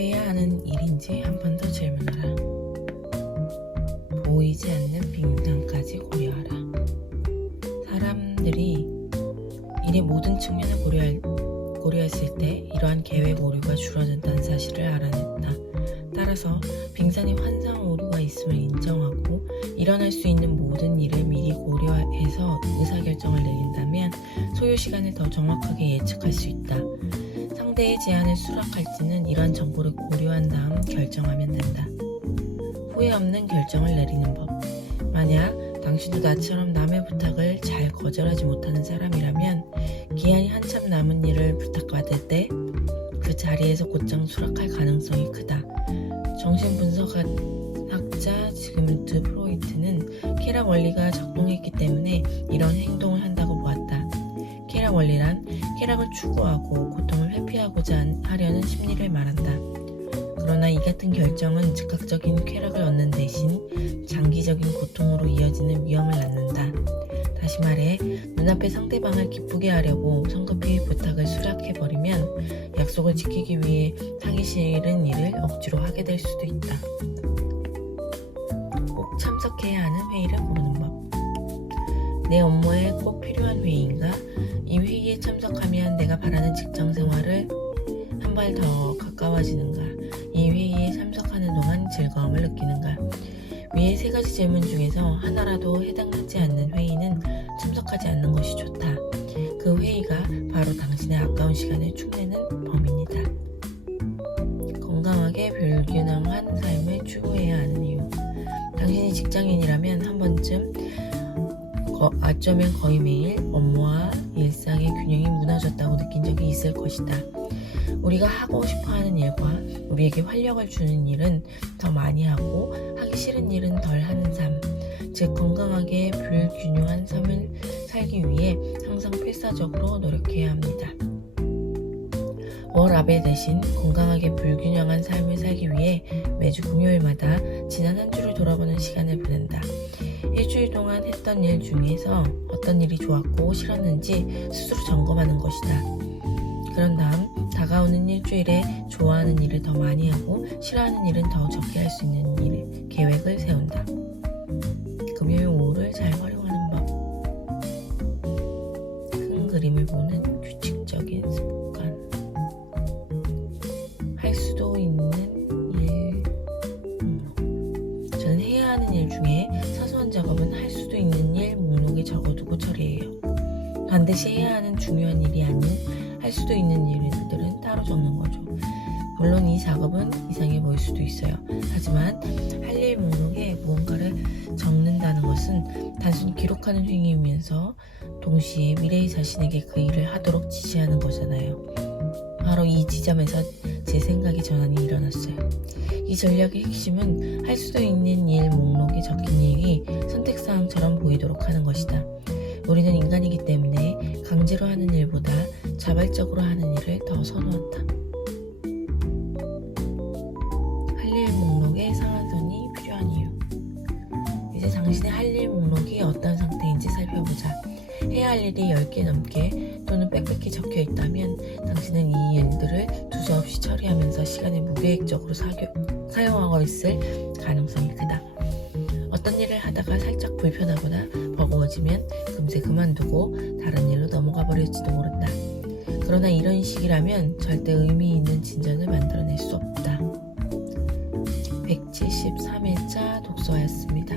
해야 하는 일인지 한 번 더 질문하라. 보이지 않는 빙산까지 고려하라. 사람들이 일의 모든 측면을 고려했을 때 이러한 계획 오류가 줄어든다는 사실을 알아냈다. 따라서 빙산이 환상 오류가 있음을 인정하고 일어날 수 있는 모든 일을 미리 고려해서 의사결정을 내린다면 소요 시간을 더 정확하게 예측할 수 있다. 상대의 제안을 수락할지는 이러한 정보를 고려한 다음 결정하면 된다. 후회 없는 결정을 내리는 법. 만약 당신도 나처럼 남의 부탁을 잘 거절하지 못하는 사람이라면 기한이 한참 남은 일을 부탁받을 때 그 자리에서 곧장 수락할 가능성이 크다. 정신분석학자 지그문트 프로이트는 쾌락 원리가 작동했기 때문에 이런 행동을 한다고 보았다. 쾌락 원리란 쾌락을 추구하고 고통을 회피하고자 하려는 심리를 말한다. 그러나 이 같은 결정은 즉각적인 쾌락을 얻는 대신 장기적인 고통으로 이어지는 위험을 낳는다. 다시 말해 눈앞의 상대방을 기쁘게 하려고 성급히 부탁을 수락해버리면 약속을 지키기 위해 하기 싫은 일을 억지로 하게 될 수도 있다. 꼭 참석해야 하는 회의를 고르는 법. 내 업무에 꼭 필요한 회의인가? 이 회의에 참석하면 내가 바라는 직장 생활을 한 발 더 가까워지는가? 이 회의에 참석하는 동안 즐거움을 느끼는가? 위의 세 가지 질문 중에서 하나라도 해당하지 않는 회의는 참석하지 않는 것이 좋다. 그 회의가 바로 당신의 아까운 시간을 축내는 범위입니다. 건강하게 불균형한 삶을 추구해야 하는 이유. 당신이 직장인이라면 한 번쯤 어쩌면 거의 매일 업무와 일상의 균형이 무너졌다고 느낀 적이 있을 것이다. 우리가 하고 싶어하는 일과 우리에게 활력을 주는 일은 더 많이 하고 하기 싫은 일은 덜 하는 삶, 즉 건강하게 불균형한 삶을 살기 위해 항상 필사적으로 노력해야 합니다. 워라벨 대신 건강하게 불균형한 삶을 살기 위해 매주 금요일마다 지난 한 주를 돌아보는 시간을 보낸다. 일주일 동안 했던 일 중에서 어떤 일이 좋았고 싫었는지 스스로 점검하는 것이다. 그런 다음 다가오는 일주일에 좋아하는 일을 더 많이 하고 싫어하는 일은 더 적게 할 수 있는 계획을 세운다. 금요일 오후를 잘 활용하는 법. 큰 그림을 보는 규칙적인 습관. 할 수도 있는 일 목록. 저는 해야 하는 일 중에 사소한 작업은 할 수도 있는 일 목록에 적어두고 처리해요. 반드시 해야 하는 중요한 일이 아닌 할 수도 있는 일들은 따로 적는 거죠. 물론 이 작업은 이상해 보일 수도 있어요. 하지만 할 일 목록에 무언가를 적는다는 것은 단순히 기록하는 행위이면서 동시에 미래의 자신에게 그 일을 하도록 지시하는 거잖아요. 바로 이 지점에서 제 생각의 전환이 일어났어요. 이 전략의 핵심은 할 수도 있는 일 목록에 적힌 일이 선택사항처럼 보이도록 하는 것이다. 우리는 인간이기 때문에 강제로 하는 일보다 자발적으로 하는 일을 더 선호한다. 할 일 목록에 상한선이 필요한 이유. 이제 당신의 할 일 목록이 어떤 상태인지 살펴보자. 해야 할 일이 10개 넘게 또는 빽빽히 적혀 있다면 당신은 이 일들을 두서없이 처리하면서 시간을 무계획적으로 사용하고 있을 가능성이 크다. 어떤 일을 하다가 살짝 불편하거나 버거워지면 금세 그만두고 다른 일로 넘어가 버릴지도 모른다. 그러나 이런 식이라면 절대 의미 있는 진전을 만들어낼 수 없다. 173일차 독서였습니다.